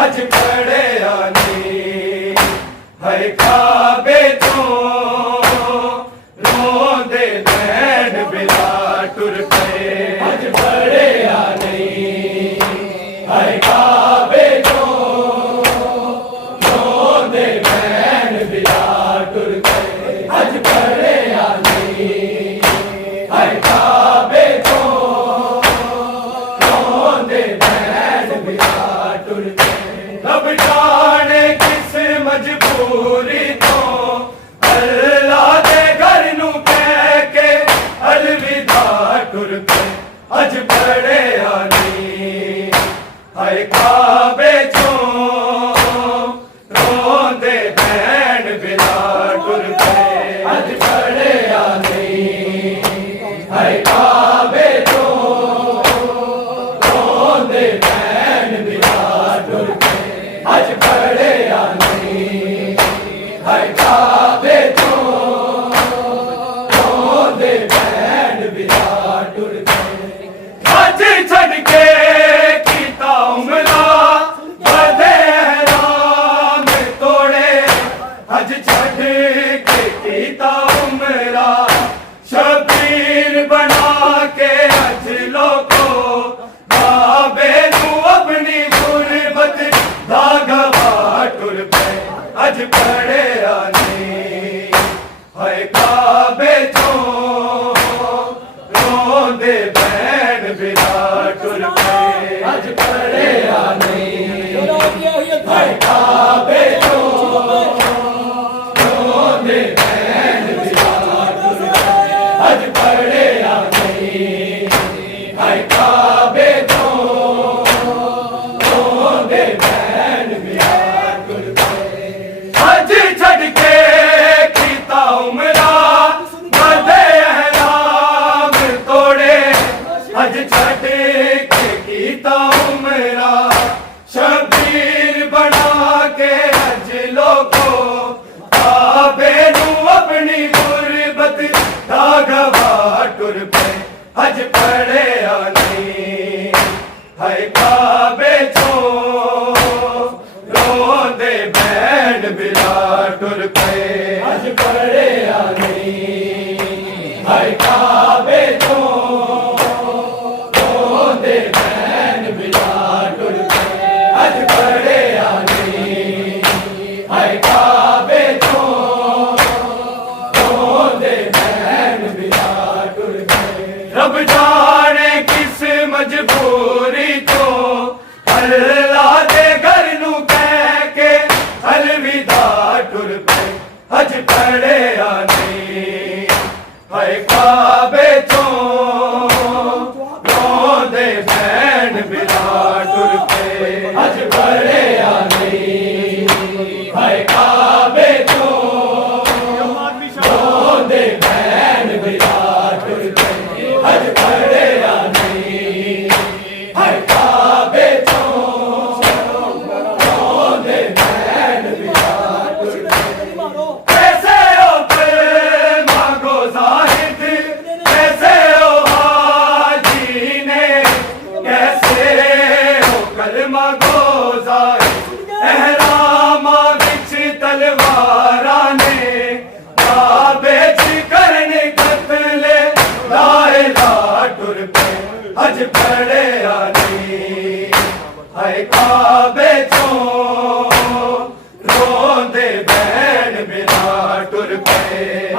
अज पढ़िया नहीं है काबे तो रोंदे बैन बिला टुर पे। अज पढ़िया नहीं है काबे तो रोंदे बैन बिला टुर पे। अज पढ़िया नहीं है काबे तो रोंदे बैन बिला टुर पे। रब जाने किस मजबूरी तो अल्लाह दे घर नू कह के अलविदा टुर पे। अज पढ़िया नहीं है काबे चो रोंदे बैन बिला टुर पे। अज पढ़िया नहीं है काबे चो रोंदे बैन बिला टुर पे। अज पढ़िया नहीं है काबे तो रोंदे बैन बिला टुर पे। अज छड़ के कीता उमरा बदे हराम तोड़े। अज छड़ के कीता उमरा शबीर बना के अज लोगो बाबे नू अपनी गुरबत दागवा टुर पे। अज पढ़िया नहीं है काबे तो रोंदे बैन बिला टुर पे। अज पढ़िया नहीं है काबे तो रोंदे बैन बिला टुर पे। अज पढ़िया नहीं है काबे तो रोंदे बैन बिला टुर पे। अज छड़ के कीता उमरा बदे हराम तोड़े। अज छड़ के कीता उमरा शबीर बना के अज लोगो बाबे नू अपनी गुरबत दागवा टुर पे। अज पढ़िया नहीं है काबे तो रोंदे बैन बिला टुर पे। अज पढ़िया नहीं है काबे तो रोंदे बैन बिला टुर पे। अज पढ़िया नहीं है काबे तो रोंदे बैन बिला टुर पे। रब जाने किस मजबूरी तो अल्लाह दे घर नू कह के अलविदा टुर पे। अज पढ़िया नहीं है काबे तो रोंदे बैन बिला टुर पे। अज पढ़िया नहीं है काबे तो रोंदे बैन बिला टुर पे। अज पढ़िया नहीं है काबे तो रोंदे बैन बिला टुर पे। कैसे हो कलमा गो ज़ाहिद, कैसे हो हाजी ने, कैसे हो कलमा गो ज़ाहिद। एहरामा विच तलवारा ने बाबे च करने कत्ले लाए ला टुर पे। अज पढ़िया नहीं है काबे तो रोंदे बैन बिला टुर पे।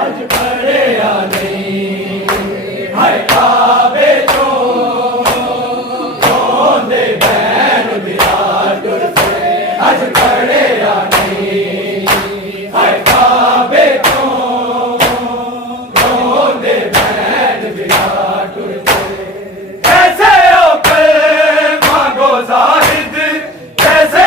अज पढ़िया नहीं है काबे तो रोंदे बैन बिला टुर पे। अज पढ़िया नहीं है काबे तो रोंदे बैन बिला टुर पे। कैसे हो कलमा गो ज़ाहिद, कैसे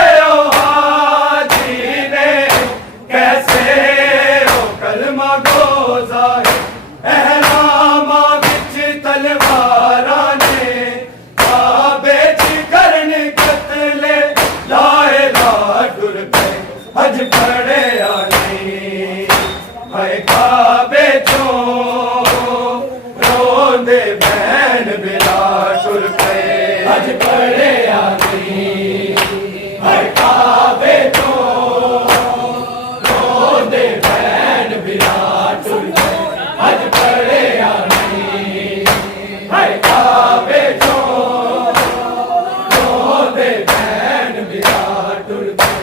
रोंदे बैन विराट टुर पे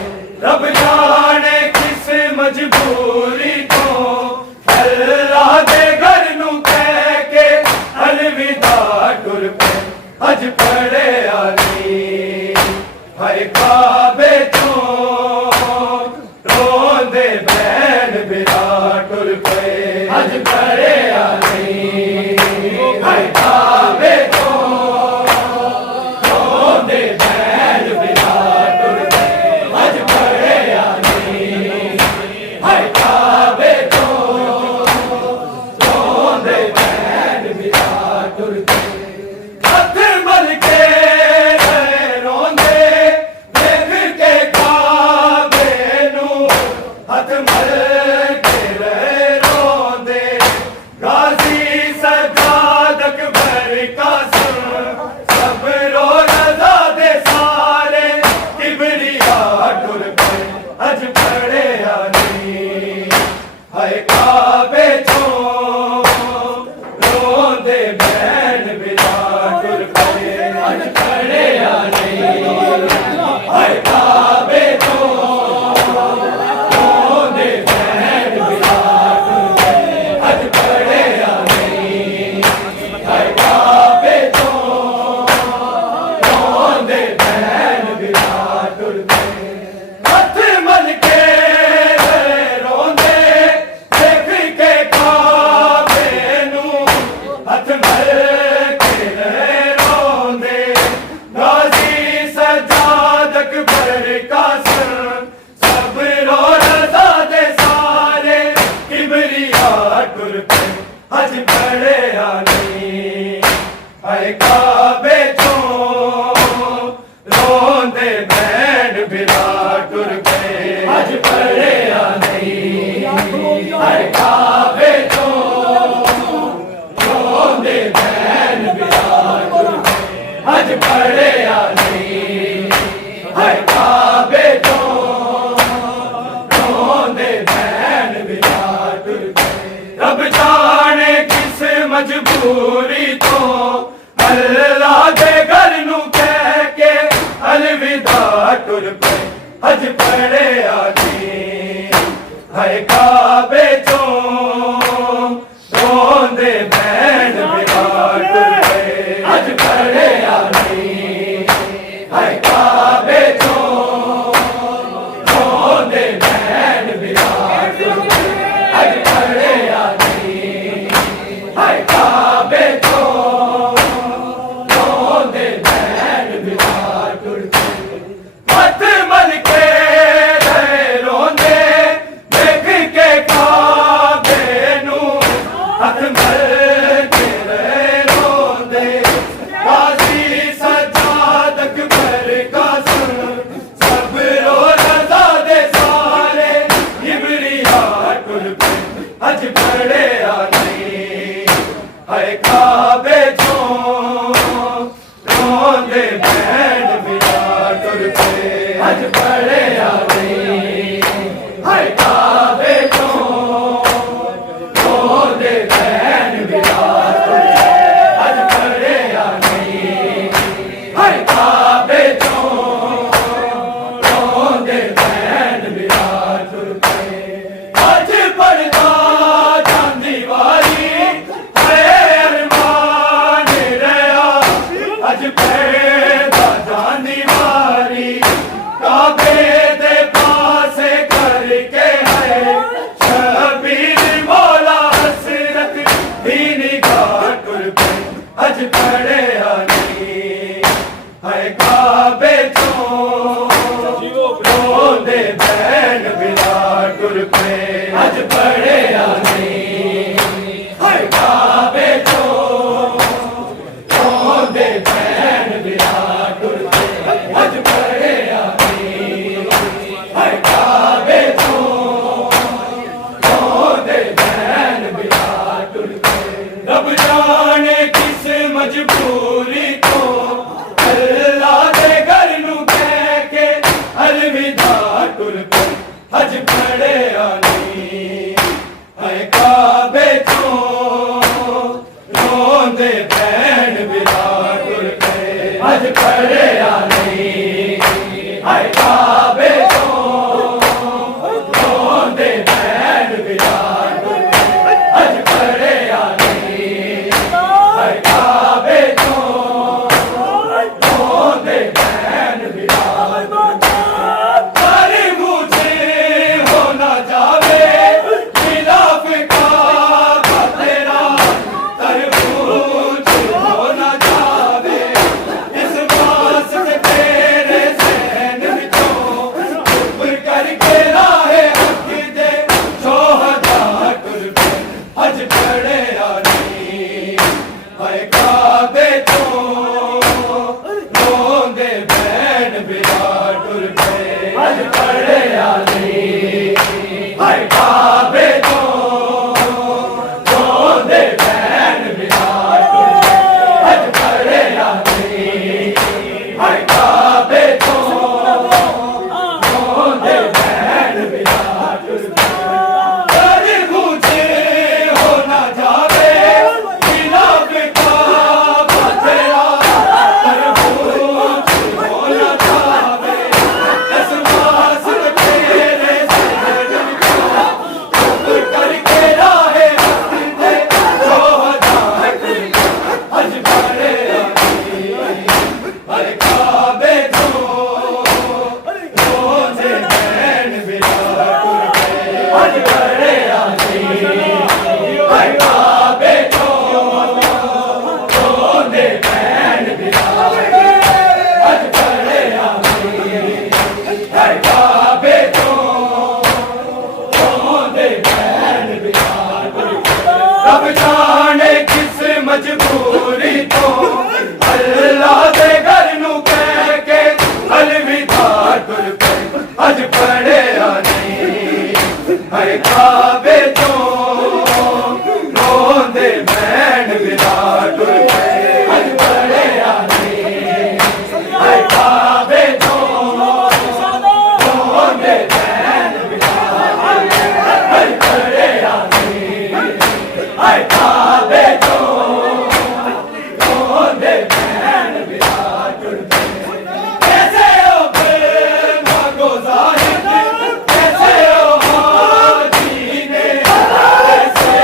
रब जाने किस मजबूरी तो अल्लाह दे घर नू कह के अलविदा टुर पे अज पड़े आली हाय काबे तो रोंदे बैन विराट टुर पे अज पड़े आली हाय काबे तो रोंदे बैन विराट टुर पे अज पड़े आली हाय काबे तो रोंदे बैन विराट टुर पे हथ मल के रोंदे देख के काबे नू हथ मल के रोंदे गाजी सजादक भर कासम सब रो रजा दे सारे किबरिया टुर पे अज पड़े आली हाय काबे तो रोंदे बैन विराट टुर पे अज पड़े आली हाय काबे तो रोंदे बैन विराट टुर पे अज पड़े आली हाय काबे तो रोंदे बैन विराट टुर पे हथ मल के रोंदे देख के काबे नू हथ मल के रोंदे गाजी सजादक भर कासम सब रो रजा दे सारे किबरिया टुर पे अज पड़े आली हाय काबे तो रोंदे बैन विराट टुर पे अज पड़े आली हाय काबे तो रोंदे बैन विराट टुर पे अज पड़े आली हाय काबे तो रोंदे बैन विराट टुर पे रब जाने किस मजबूरी तो अल्लाह दे घर नू कह के अलविदा टुर पे अज पड़े आली हाय काबे तो रोंदे बैन विराट टुर पे अज पड़े आली हाय काबे तो रोंदे बैन विराट टुर पे अज पड़े आली हाय काबे तो रोंदे बैन विराट टुर पे हथ मल के रोंदे देख के काबे नू हथ मल के रोंदे गाजी सजादक भर कासम सब रो रजा दे सारे इबरिया टुर पे अज पड़े आली हाय काबे तो रोंदे बैन विराट टुर पे अज पड़े आली हाय काबे तो रोंदे बैन विराट टुर पे अज पड़े आली हाय काबे तो रोंदे बैन विराट टुर पे अज पड़दा चांदी वाली है अरमान रहा अज पैदा जानी वाली काबे दे पासे करके है शबीर मौला हसरत भी निगाह टुर पे अज पड़े आली हाय काबे तो रोंदे बैन विराट टुर पे अज पड़े आली हाय काबे तो रोंदे बैन विराट टुर पे अज पड़े आली हाय काबे तो रोंदे बैन विराट टुर पे रब जाने किस मजबूरी तो अल्लाह दे घर नू कह के अलविदा टुर पे अज पड़े आली हाय काबे तो रोंदे बैन विराट टुर पे अज पड़े आली हाय काबे तो रोंदे बैन विराट अज पड़े आने हाय काबे तो रोंदे बैन विराट तारे मुझे हो ना जावे खिलाफ काबा तेरा तरबूज हो ना जावे इस वास्ते तेरे सहन विचों चुप करके राहे हक दे शोहदा टुर पे हज पड़े आनी हाय काबे तो रोंदे बैन विराट टुर पे हज पड़े आनी हाय काबे तो रोंदे बैन विराट टुर पे हज पड़े आनी हाय काबे तो रोंदे बैन विराट टुर पे तारे मुझे हो ना जावे खिलाफ काबा तेरा तरबूज हो ना जावे इस वास्ते तेरे सहन विचों चुप करके राहे हक दे शोहदा टुर पे हज पड़े आनी हाय काबे तो रोंदे बैन विराट टुर पे हज पड़े आनी हाय काबे तो रोंदे बैन विराट हज पड़े आनी हाय काबे तो रोंदे बैन विराट रब जाने किस मजबूरी तो अल्लाह दे घर नू कह के अलविदा टुर पे हज पड़े आनी हाय काबे तो रोंदे बैन विराट टुर पे हज पड़े आनी हाय काबे तो रोंदे बैन विराट हज पड़े आनी हाय काबे तो रोंदे बैन विराट टुर पे कैसे हो फिर मांगो जाहिद कैसे हो हाजी ने कैसे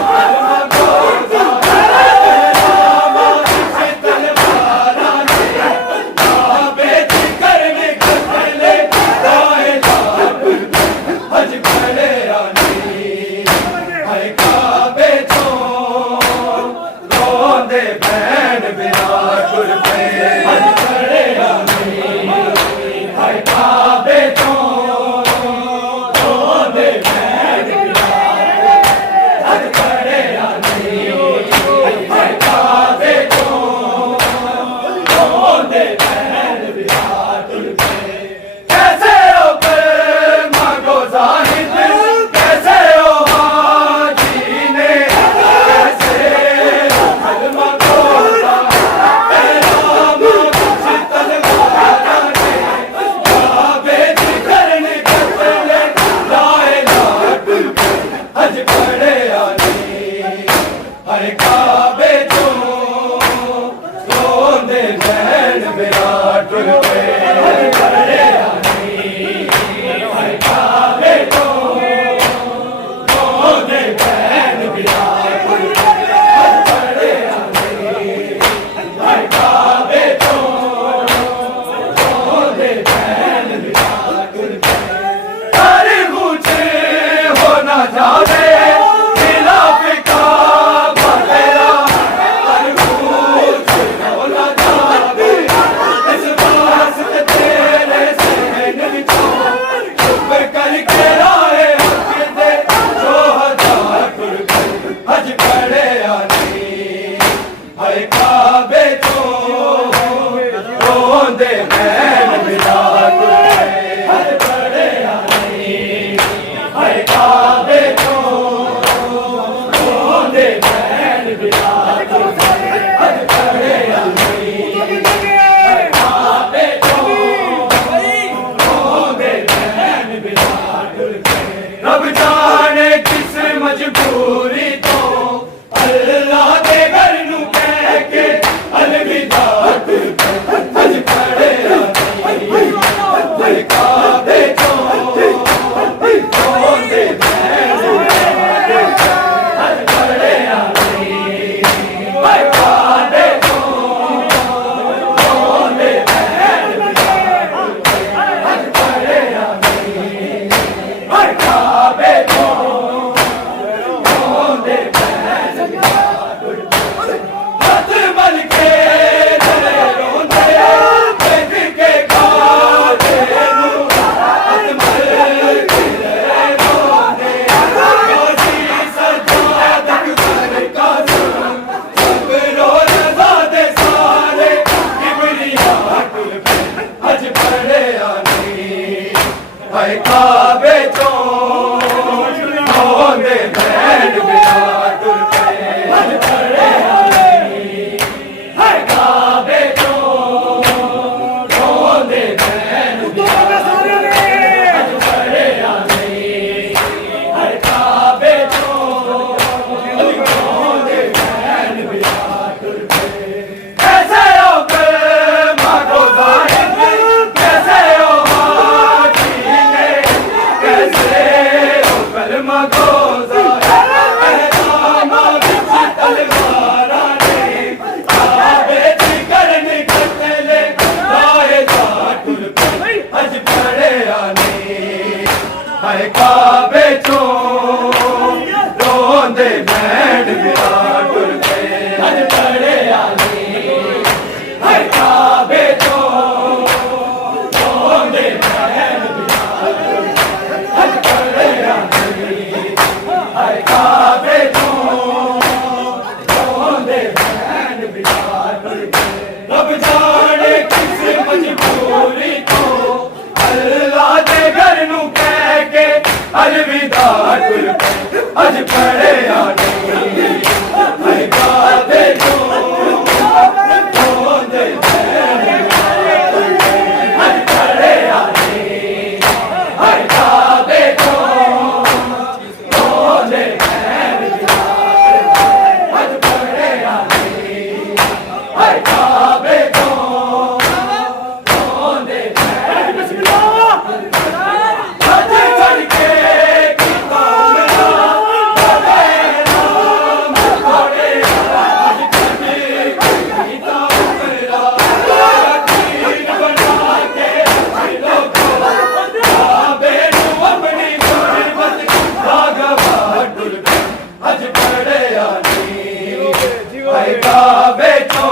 मांगो जाहिद से तलवारा ने काबे की करने कतले दाए जाट हज पड़े आनी हाय काबे तो रोंदे बैन विराट टुर पे हज पड़े आनी हाय काबे तो रोंदे बैन विराट हज पड़े आनी हाय काबे तो रोंदे बैन विराट टुर पे कैसे हो फिर मांगो जाहिद कैसे हो हाजी ने कैसे कलमा खोला पैगाम कुछ तलवारा ने काबे की करने कतले लाए लाट पे हज पड़े आनी हाय काबे तो रोंदे बैन विराट टुर पे हज पड़े आनी हाय काबे तो रोंदे बैन विराट टुर पे हज पड़े आनी हाय काबे तो रोंदे बैन विराट टुर पे तारे मुझे हो ना जावे खिलाफ काबा तेरा तरबूज हो ना जावे इस वास्ते तेरे सहन विचों चुप करके राहे हक दे शोहदा टुर पे हज पड़े आनी हाय काबे तो रोंदे बैन विराट टुर पे हज पड़े आनी हाय काबे तो रोंदे बैन विराट टुर पे हज पड़े आनी हाय काबे तो रोंदे बैन विराट टुर पे रब जाने किस मजबूरी तो अल्लाह दे घर नू कह के अलविदा टुर पे हज पड़े आनी हाय काबे चो रोंदे बैण बिलाल तुर पे हज पड़े हाय काबे चो रोंदे बैण बिलाल हज पड़े हाय काबे चो रोंदे बैण बिलाल तुर पे कैसे हो कलमा को जाहिद कैसे हो हाजीने कैसे हो कलमा को जाहिद एहरामा विच तलवारा ने काबे दी करन कतले लाए जा तुर पे हज पड़े आने हाय काबे चो रोंदे बैण बिलाल तुर पे हज पड़े आने हाय काबे चो रोंदे बैण बिलाल हज पड़े आने हाय काबे चो रोंदे बैण बिलाल रब जाने किस मजबूरी को अल्लाह दे घर नू कह के अलविदा तुर पे हज पड़े आने हाय काबे चो रोंदे बैण हज पड़े आने हाय काबे चो रोंदे बैण हज पड़े आने हाय काबे चो रोंदे बैण हज चढ़ के कीता मेरा बड़े राम घोड़े हज चढ़ के कीता मेरा तीर बना के दिलों को काबे नू अपनी गुरबत राघवा तुर पे हज पड़े आने हाय काबे चो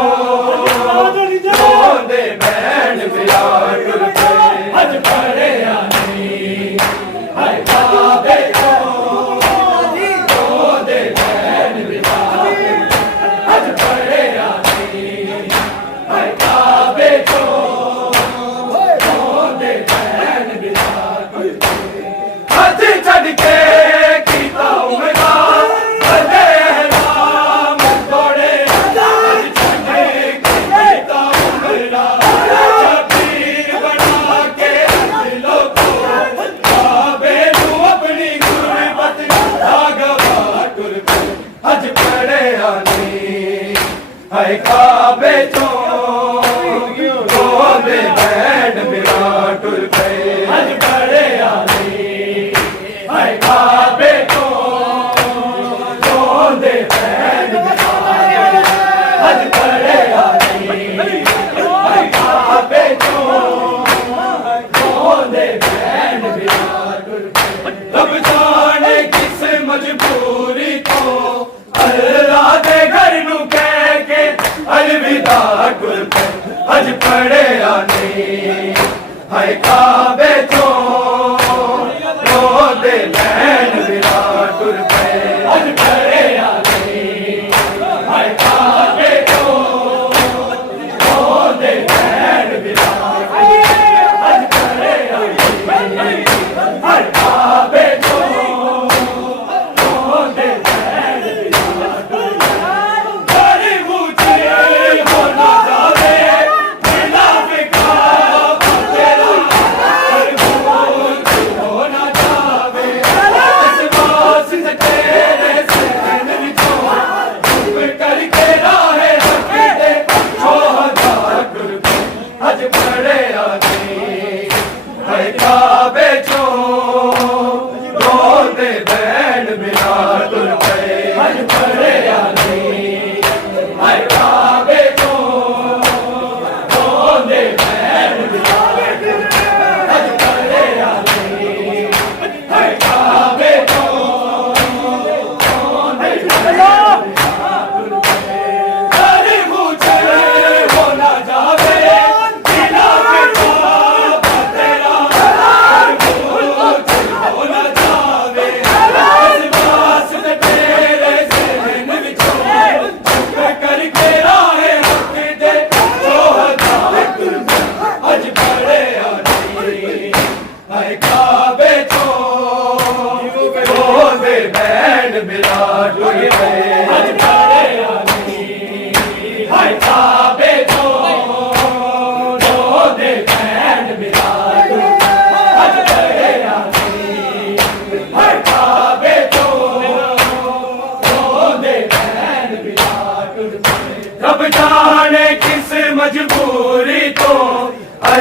रोंदे बैण बिलाल तुर पे हज पड़े आने हाय काबे चो रोंदे बैण बिलाल हज पड़े आने हाय काबे चो रोंदे बैण बिलाल हज चढ़ के कीता उमरा बड़े राम घोड़े हज चढ़ के कीता उमरा तीर बना के दिलों को काबे नू अपनी गुरबत राघवा तुर पे हज पड़े आने हाय काबे चो रोंदे बैण बिलाल तुर पे हज पड़े आने हाय काबे चो रोंदे बैण बिलाल हज पड़े आने हाय काबे चो रोंदे बैण बिलाल तुर पे रब जाने किस मजबूरी को अल्लाह दे घर नू कह के अलविदा तुर पे हज पड़े आने हाय काबे चो रोंदे बैण बिलाल तुर पे हज पड़े आने हाय काबे चो रोंदे बैण बिलाल हज पड़े आने हाय काबे चो रोंदे बैण बिलाल बड़ी ऊंची हो ना जावे बिना फिका तेरा बड़ी ऊंची हो ना जावे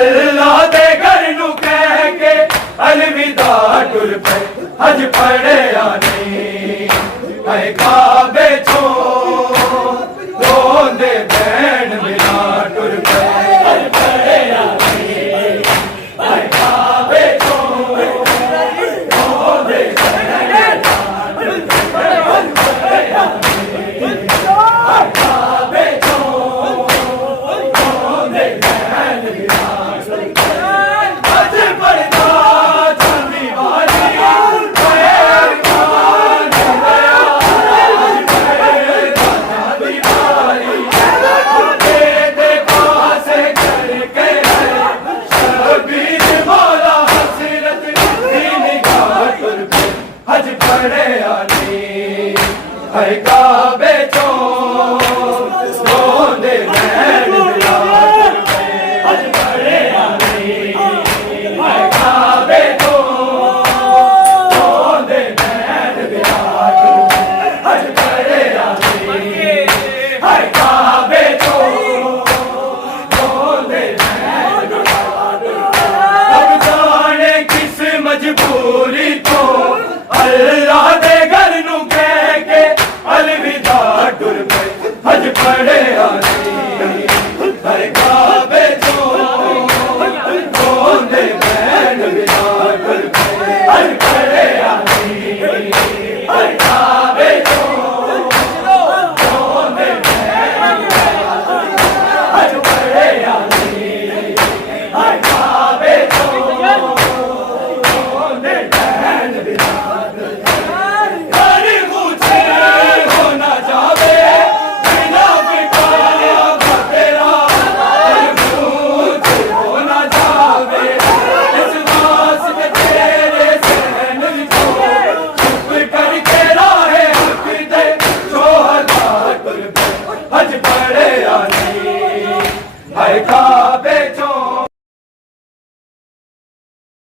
अल्लाह दे घर नू कह के अलविदा टुर पे हज पढ़िया नहीं है काबे चो रोंदे बैन बिना टुर पे हज पढ़िया नहीं है काबे चो रोंदे बैन काबे चो रोंदे बैन हज पढ़दा चांदी वाली हज पढ़िया नहीं है काबे चो रोंदे बैन बिना हज पढ़िया नहीं है काबे चो रोंदे बैन बिना हज पढ़िया नहीं है काबे चो रोंदे बैन बिना अब जाने किस मजबूरी तो अल्लाह दे घर नू कह के अलविदा टुर पे हज पढ़िया नहीं है काबे चो रोंदे बैन बिना टुर पे हज पढ़िया नहीं है काबे चो रोंदे बैन बिना हज पढ़िया नहीं है काबे चो रोंदे बैन बिना हज पढ़िया नहीं है